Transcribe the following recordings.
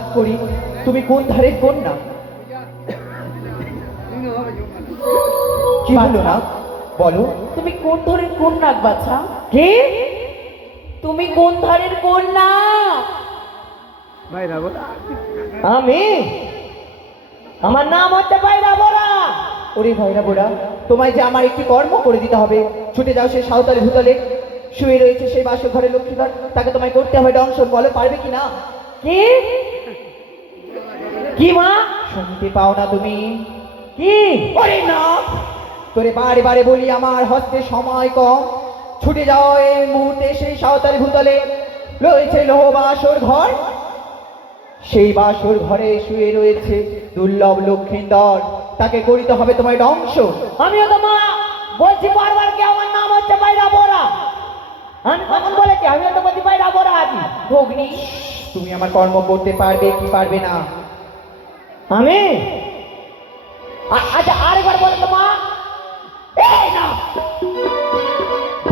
আশীর্বাদ করি, তুমি কোন ধারের কন্যা? কি হলো না, বলো। তুমি কোন ধারের কন্যা বাছা? কে? তুমি কোন ধারের কন্যা? আমি? আমার নাম হচ্ছে বাইরা বোরা। ওরে ভাইরা বোরা, তোমায় যে আমার একটি কর্ম করে দিতে হবে। ছুটে যাও সেই সাঁওতালি ভূতলে শুয়ে রয়েছে সেই বাসর ঘরে লক্ষ্মীধর, তাকে তোমায় করতে হবে দংশন। বলো পারবে কি না? কি কি মা? শুনতে পাও না তুমি? কি? ওরে না, তোরে বারে বারে বলি আমার হস্তে সময় কম। ছুটে যাও এই মুহূর্তে সেই সাঁওতালি ভূতলে রয়েছে লোহ বাসর ঘর, সেই বাসর ঘরে শুয়ে রয়েছে দুর্লভ লক্ষ্মীন্দর, তাকে করিতে হবে তোমায় দংশ। আমিও তো মা বলছি বারবার কি আমার নাম হচ্ছে বাইরা বোরা। আমি কখন বলেছি? আমিও তো বলছি বাইরা বোরা আছি। ভগ্নি, তুমি আমার কর্ম করতে পারবে কি পারবে না? আমি আচ্ছা আরেকবার বলো তো মা। এই না,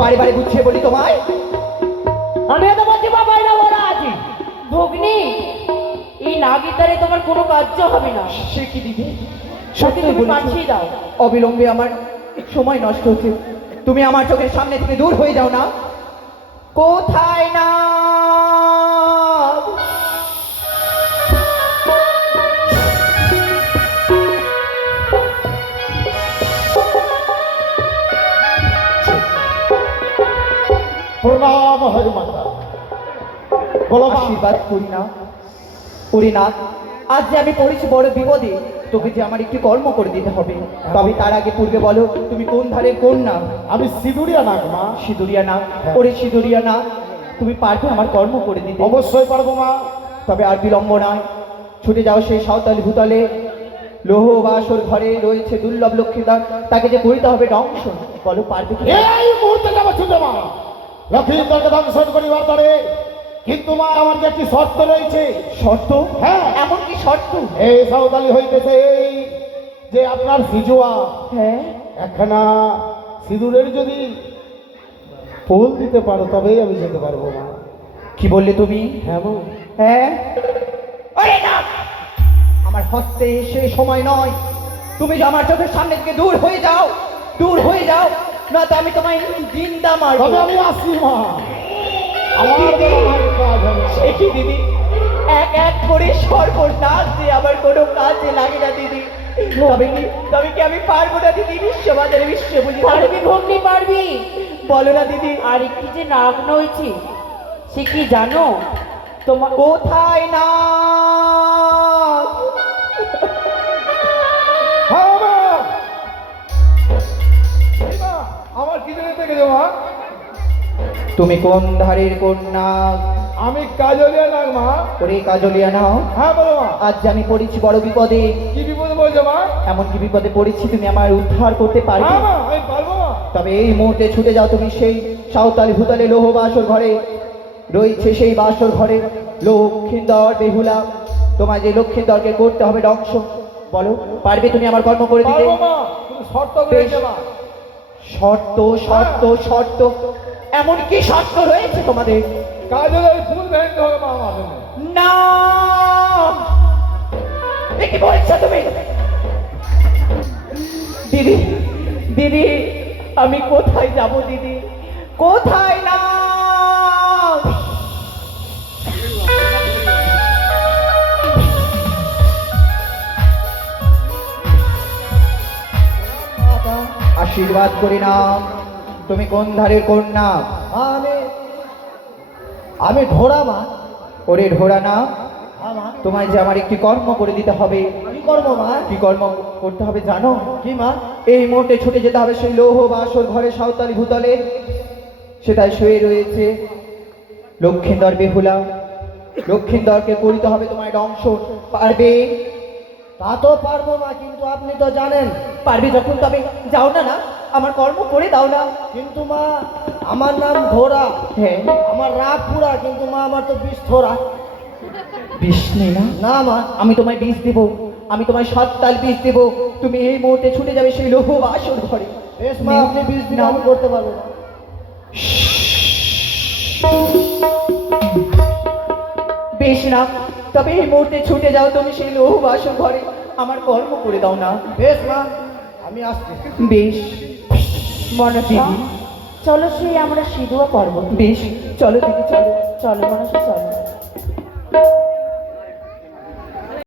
বারে বারে বুঝিয়ে বলি তোমায়, আমিও তো বলছি মা বাইরা বোরা আছি। ভগ্নি, এই নাগিতারে তোমার কোনো কার্য হবে না। সে কি দিদি, সত্যি সত্যি তুমি বলেছো? পাঠিয়ে দাও। অবিলম্বে আমার সময় নষ্ট হচ্ছে, তুমি আমার চোখের সামনে থেকে দূর হয়ে যাও না। কোথায় না? প্রণাম হরি মাতা। বলো মা। আশীর্বাদ করি না। করি না, আজ যে আমি পড়েছি বড় বিপদে, তোকে যে আমার একটি কর্ম করে দিতে হবে। তবে তার আগে পূর্বে বলো তুমি কোন ধারে কোন নাম? আমি সিঁদুরিয়া নাগ মা। সিঁদুরিয়া নাম? ওরে সিঁদুরিয়া নাম, তুমি পারবে আমার কর্ম করে দিতে? অবশ্যই পারবো মা। তবে আর বিলম্ব নয়, ছুটে যাও সেই সাঁওতালি ভূতলে লোহ বাসর ঘরে রয়েছে দুর্লভ লক্ষ্মীদার, তাকে যে করিতে হবে দংশন। বলো পারবে কি? এই মুহূর্তে যাবো ছুটে মা, লক্ষ্মীন্দরকে দংশন করিবার পরে। কিন্তু মা আমার যে একটি শর্ত রয়েছে। শর্ত? হ্যাঁ। এমন কি শর্ত? এই সাঁওতালি হইতেছে এই যে আপনার সিজুয়া হ্যাঁ। একখানা সিঁদুরের যদি ফুল দিতে পারো তবেই আমি যেতে পারবো মা। কি বললে তুমি? হ্যাঁ মা। হ্যাঁ? আরে না, আমার হস্তে সে সময় নয়। তুমি যে আমার চোখের সামনে থেকে দূর হয়ে যাও, দূর হয়ে যাও, না তো আমি তোমায় জিন্দা মারবো। তবে আমি আসি মা, আমার দ্বারা মায়ের কাজ হবে। সে কি দিদি, এক এক করে সর্বনাশ দিয়ে আবার কোনো কাজে লাগে না দিদি। তবে কি আমি পারবো না দিদি? বিশ্ববাজারে বিশ্ব বুঝি পারবি ভগ্নি, পারবি। বলো না দিদি। আর একটি যে নাগ নয়েছে, সে কি জানো? তোমার কোথায় না? হ্যাঁ মা। এই মা, আমার কি জন্য দেখেছো মা? তুমি কোন ধারের কন্যা? আমি কাজলিয়া নাগ মা। ওরে কাজলিয়া নাও, হ্যাঁ বলো মা। আজ যে আমি পড়েছি বড় বিপদে। কি বিপদে বলছো মা? এমন কি বিপদে পড়েছি, তুমি আমার উদ্ধার করতে পারবে? হ্যাঁ মা, আমি পারবো মা। তবে এই মুহূর্তে ছুটে যাও তুমি সেই সাঁওতালি ভূতলে লোহ বাসর ঘরে রয়েছে সেই বাসর ঘরে লক্ষ্মীন্দর বেহুলা, তোমায় যে লক্ষ্মীন্দরকে করতে হবে দংশ। বলো পারবে তুমি আমার কর্ম করে দিতে? পারবো মা, তুমি শর্ত রয়েছে মা। শর্ত? শর্ত? শর্ত? এমন কি শর্ত রয়েছে তোমাদের? কাজলের ফুল ভেঙে হবে মা আমার জন্য। না, এ কি বলছো তুমি? দিদি, দিদি, আমি কোথায় যাব দিদি? কোথায় না? আশীর্বাদ করি না। তুমি কোন ধারের কন্যা? আমি ঢোড়া মা। ওরে ঢোড়া না, হ্যাঁ মা। তোমায় যে আমার একটি কর্ম করে দিতে হবে। কি করবো মা? কি কর্ম করতে হবে জানো? কি মা? এই মুহূর্তে ছুটে যেতে হবে সেই লৌহ বাসর ঘরে সাঁওতালি ভূতলে, সেটাই শুয়ে রয়েছে লক্ষ্মীন্দর বেহুলা। লক্ষ্মীন্দরকে করিতে হবে তোমায় দংশন। পারবে? তা তো পারবো মা, কিন্তু আপনি তো জানেন। পারবে যখন তবে যাও না, না আমার কর্ম করে দাও না। কিন্তু মা আমার নাম ধোরা, হ্যাঁ। আমার রাগ পুরা, কিন্তু মা আমার তো বিষ থোড়া। বিষ নেই না? না মা। আমি তোমায় বিষ দেব, আমি তোমায় 7 তাল বিষ দেব। তুমি এই মুহূর্তে ছুটে যাবে সেই লৌহ বাসর ঘরে। বেশ মা, আপনি বিষ দিন, আমি করতে পারবো না। বেশ না, তবে এই মুহূর্তে ছুটে যাও তুমি সেই লৌহ বাসন ঘরে, আমার কর্ম করে দাও না। বেশ মা, আমি আসছি। বেশ মনসা, চলো সেই আমরা সিঁদুয়া পর্বত। বেশ, চলো দিদি চলো। চলো মনসা, চলো।